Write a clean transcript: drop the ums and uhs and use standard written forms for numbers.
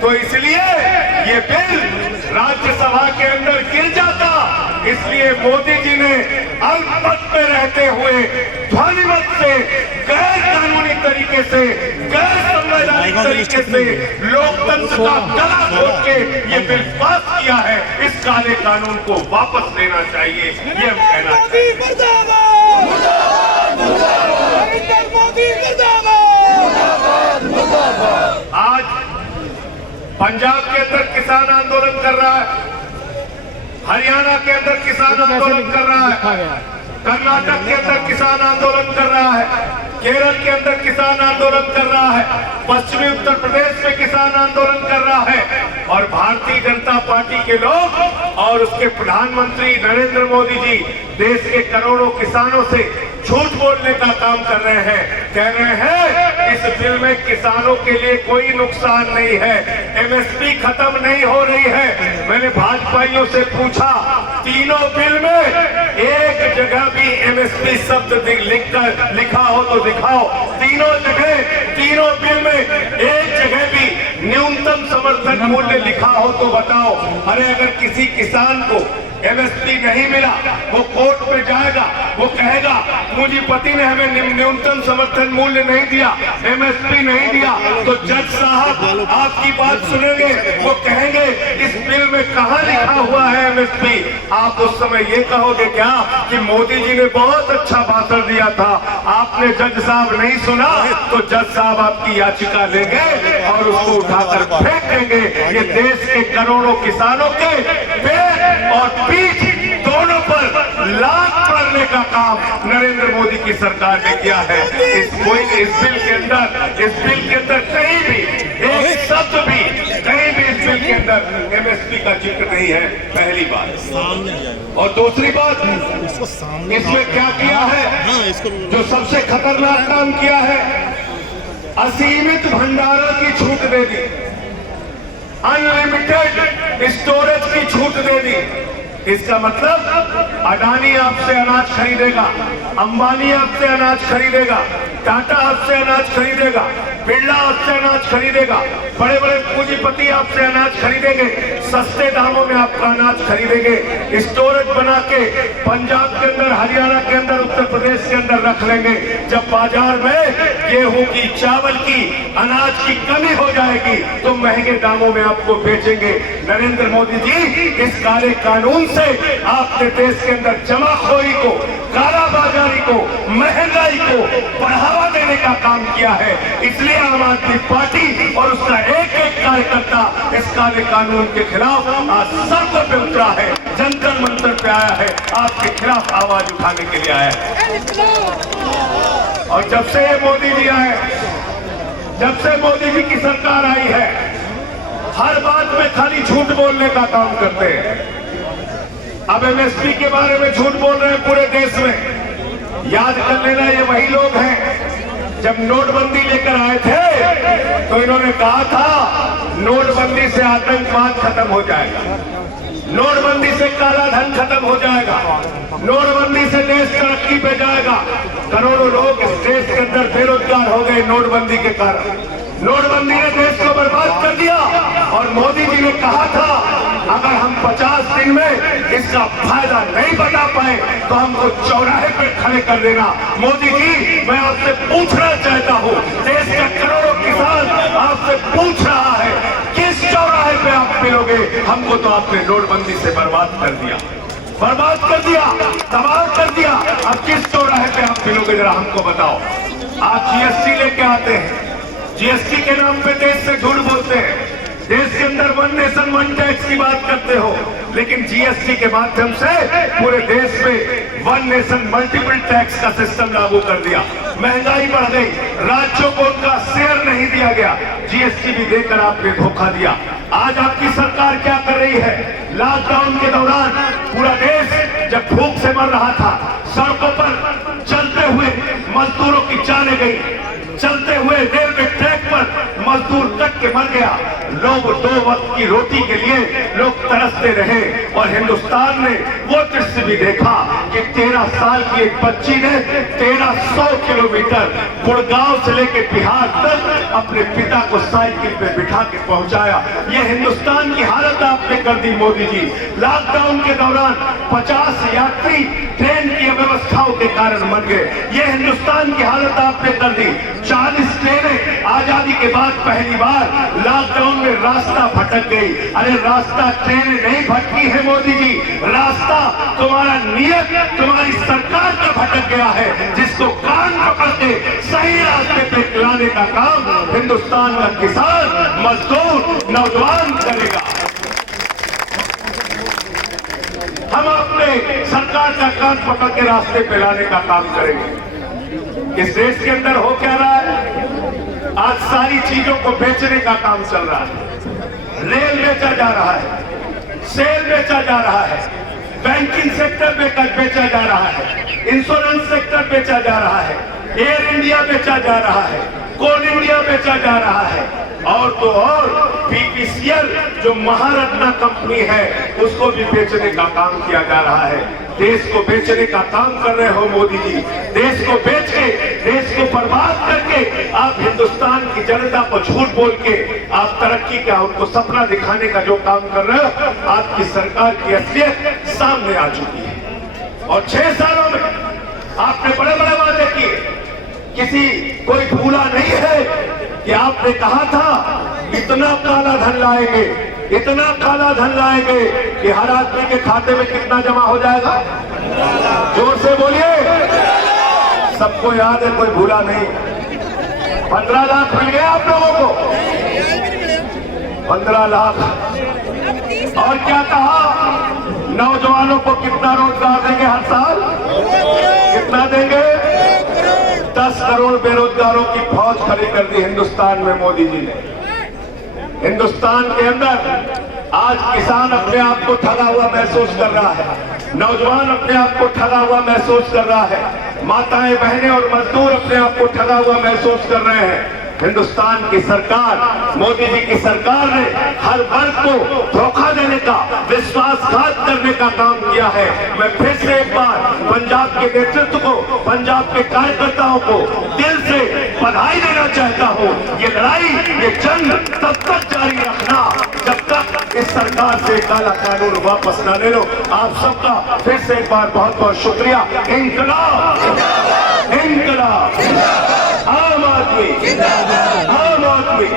तो इसलिए ये बिल राज्यसभा के अंदर गिर जाता। इसलिए मोदी जी ने अल्पमत में रहते हुए ध्वनिमत से, गैर कानूनी तरीके से, गैर संवैधानिक तरीके से लोकतंत्र का गला घोट के ये बिल पास किया है। इस काले कानून को वापस लेना चाहिए, ये हम कहना चाहते हैं। आज पंजाब के अंदर किसान आंदोलन कर रहा है, हरियाणा के अंदर किसान आंदोलन कर रहा है, कर्नाटक के अंदर किसान आंदोलन कर रहा है, केरल के अंदर किसान आंदोलन कर रहा है, पश्चिमी उत्तर प्रदेश में किसान आंदोलन कर रहा है। और भारतीय जनता पार्टी के लोग और उसके प्रधानमंत्री नरेंद्र मोदी जी देश के करोड़ों किसानों से झूठ बोलने का काम कर रहे हैं। कह रहे हैं इस बिल में किसानों के लिए कोई नुकसान नहीं है, एमएसपी खत्म नहीं हो रही है। मैंने भाजपाइयों से पूछा, तीनों बिल में एक जगह भी एमएसपी शब्द लिखा हो तो दिखाओ। तीनों जगह, तीनों बिल में एक जगह भी न्यूनतम समर्थन मूल्य लिखा हो तो बताओ। अरे अगर किसी किसान को एमएसपी नहीं मिला, वो कोर्ट पे जाएगा, वो कहेगा मुझे पति ने हमें न्यूनतम समर्थन मूल्य नहीं दिया, एमएसपी नहीं दिया, तो जज साहब आपकी बात सुनेंगे, वो कहेंगे इस बिल में कहां लिखा हुआ है एमएसपी। आप उस समय ये कहोगे क्या कि मोदी जी ने बहुत अच्छा भाषण दिया था, आपने जज साहब नहीं सुना, तो जज साहब आपकी याचिका लेंगे और उसको उठाकर फेंक देंगे। ये देश के करोड़ों किसानों के पेट और पीठ दोनों पर लात पड़ने का काम नरेंद्र मोदी की सरकार ने किया है। इस बिल के अंदर कहीं भी एक शब्द भी, कहीं भी इस बिल के अंदर एमएसपी का जिक्र नहीं है, पहली बात। और दूसरी बात, इसमें क्या किया है, जो सबसे खतरनाक काम किया है, असीमित भंडारण की छूट दे दी, अनलिमिटेड स्टोरेज की छूट दे दी। इसका मतलब अडानी आपसे अनाज खरीदेगा, अंबानी आपसे अनाज खरीदेगा, टाटा आपसे अनाज खरीदेगा, बिरला आपसे अनाज खरीदेगा, बड़े बड़े पूंजीपति आपसे अनाज खरीदेंगे, सस्ते दामों में आपका अनाज खरीदेंगे, स्टोरेज बना के पंजाब के अंदर, हरियाणा के अंदर, उत्तर प्रदेश के अंदर रख लेंगे। जब बाजार में गेहूं की, चावल की, अनाज की कमी हो जाएगी तो महंगे दामों में आपको बेचेंगे। नरेंद्र मोदी जी इस काले कानून से आपने देश के अंदर जमाखोरी को, कालाबाजारी को, महंगाई को बढ़ावा देने का काम किया है। इसलिए आम आदमी पार्टी और उसका एक एक कार्यकर्ता इस काले कानून के खिलाफ आज सड़कों पे उतरा है, जंतर मंतर पे आया है, आपके खिलाफ आवाज उठाने के लिए आया है। और जब से मोदी जी आए, जब से मोदी जी की सरकार आई है, हर बात में खाली झूठ बोलने का काम करते हैं। अब एमएसपी के बारे में झूठ बोल रहे हैं पूरे देश में। याद कर लेना, ये वही लोग हैं जब नोटबंदी लेकर आए थे तो इन्होंने कहा था नोटबंदी से आतंकवाद खत्म हो जाएगा, नोटबंदी से काला धन खत्म हो जाएगा, नोटबंदी से देश तरक्की पे जाएगा। करोड़ों लोग इस देश के अंदर बेरोजगार हो गए नोटबंदी के कारण। नोटबंदी ने देश को बर्बाद कर दिया। और मोदी जी ने कहा था अगर हम 50 दिन में इसका फायदा नहीं बता पाए तो हमको चौराहे पे खड़े कर देना। मोदी जी, मैं आपसे पूछना चाहता हूँ, देश का करोड़ों किसान आपसे पूछ रहा है, किस चौराहे पे आप मिलोगे? हमको तो आपने नोटबंदी से बर्बाद कर दिया, बर्बाद कर दिया, तबाह कर दिया। अब किस चौराहे पे आप मिलोगे, जरा हमको बताओ। आप जीएसटी लेके आते हैं, जीएसटी के नाम पे देश से झूठ बोलते हैं, देश के अंदर वन नेशन वन टैक्स की बात करते हो, लेकिन जीएसटी के माध्यम से पूरे देश में वन नेशन मल्टीपल टैक्स का सिस्टम लागू कर दिया। महंगाई बढ़ गई, राज्यों को उनका शेयर नहीं दिया गया, जीएसटी भी देकर आपने धोखा दिया। आज आपकी सरकार क्या कर रही है? लॉकडाउन के दौरान पूरा देश जब भूख से मर रहा था, सड़कों पर चलते हुए मजदूरों की जानें गई, चलते हुए रेलवे ट्रैक पर मजदूर कट के मर गया। लोग 2 वक्त की रोटी के लिए लोग तरसते रहे और हिंदुस्तान ने वो दृश्य भी देखा कि 13 साल की एक बच्ची ने 1300 किलोमीटर गुड़गांव से लेकर बिहार तक अपने पिता को साइकिल पे बिठा के पहुंचाया। ये हिंदुस्तान की हालत आपने कर दी मोदी जी। लॉकडाउन के दौरान 50 यात्री ट्रेन की अव्यवस्थाओं के कारण मर गए। ये हिंदुस्तान की हालत आपने कर दी। 40 ट्रेनें आजादी के बाद पहली बार लॉकडाउन में रास्ता भटक गई। अरे रास्ता ट्रेनें नहीं भटकी है मोदी जी, रास्ता तुम्हारा नियत, तुम्हारी सरकार का भटक गया है, जिसको कान पकड़ के सही रास्ते पे लाने का काम हिंदुस्तान का किसान, मजदूर, नौजवान करेगा। हम अपने सरकार का कान पकड़ के रास्ते पे लाने का काम करेंगे। इस देश के अंदर हो क्या रहा है? आज सारी चीजों को बेचने का काम चल रहा है। रेल बेचा जा रहा है, सेल बेचा जा रहा है, बैंकिंग सेक्टर बेचा जा रहा है, इंश्योरेंस सेक्टर बेचा जा रहा है, एयर इंडिया बेचा जा रहा है, कोल इंडिया बेचा जा रहा है, और तो और बीपीसीएल जो महारत्ना कंपनी है उसको भी बेचने का काम किया जा रहा है। देश को बेचने का काम कर रहे हो मोदी जी। देश को बेच के, देश को बर्बाद करके आप हिंदुस्तान की जनता को झूठ बोल के आप तरक्की का, उनको सपना दिखाने का जो काम कर रहे हो, आपकी सरकार की असलियत सामने आ चुकी है। और 6 सालों में आपने बड़े बड़े वादे किए। किसी कोई भूला नहीं है कि आपने कहा था इतना काला धन लाएंगे, इतना काला धन लाएंगे कि हर आदमी के खाते में कितना जमा हो जाएगा? जोर से बोलिए। सबको याद है, कोई भूला नहीं। 15 लाख मिल गया आप लोगों को, 15 लाख। और क्या कहा? नौजवानों को कितना रोजगार देंगे हर साल? कितना देंगे? 10 करोड़ बेरोजगारों की फौज खड़ी कर दी हिंदुस्तान में मोदी जी ने। हिंदुस्तान के अंदर आज किसान अपने आप को ठगा हुआ महसूस कर रहा है, नौजवान अपने आप को ठगा हुआ महसूस कर रहा है, माताएं, बहनें और मजदूर अपने आप को ठगा हुआ महसूस कर रहे हैं। हिंदुस्तान की सरकार, मोदी जी की सरकार ने हर वर्ग को धोखा देने का, विश्वासघात करने का काम किया है। मैं फिर से एक बार पंजाब के नेतृत्व को, पंजाब के कार्यकर्ताओं को दिल से बधाई देना चाहता हूँ। ये लड़ाई, ये जंग तब तक जारी रखना जब तक इस सरकार से काला कानून वापस न ले लो। आप सबका फिर से एक बार बहुत बहुत शुक्रिया। इंकलाब, इंकलाब, आम आदमी, आम आदमी।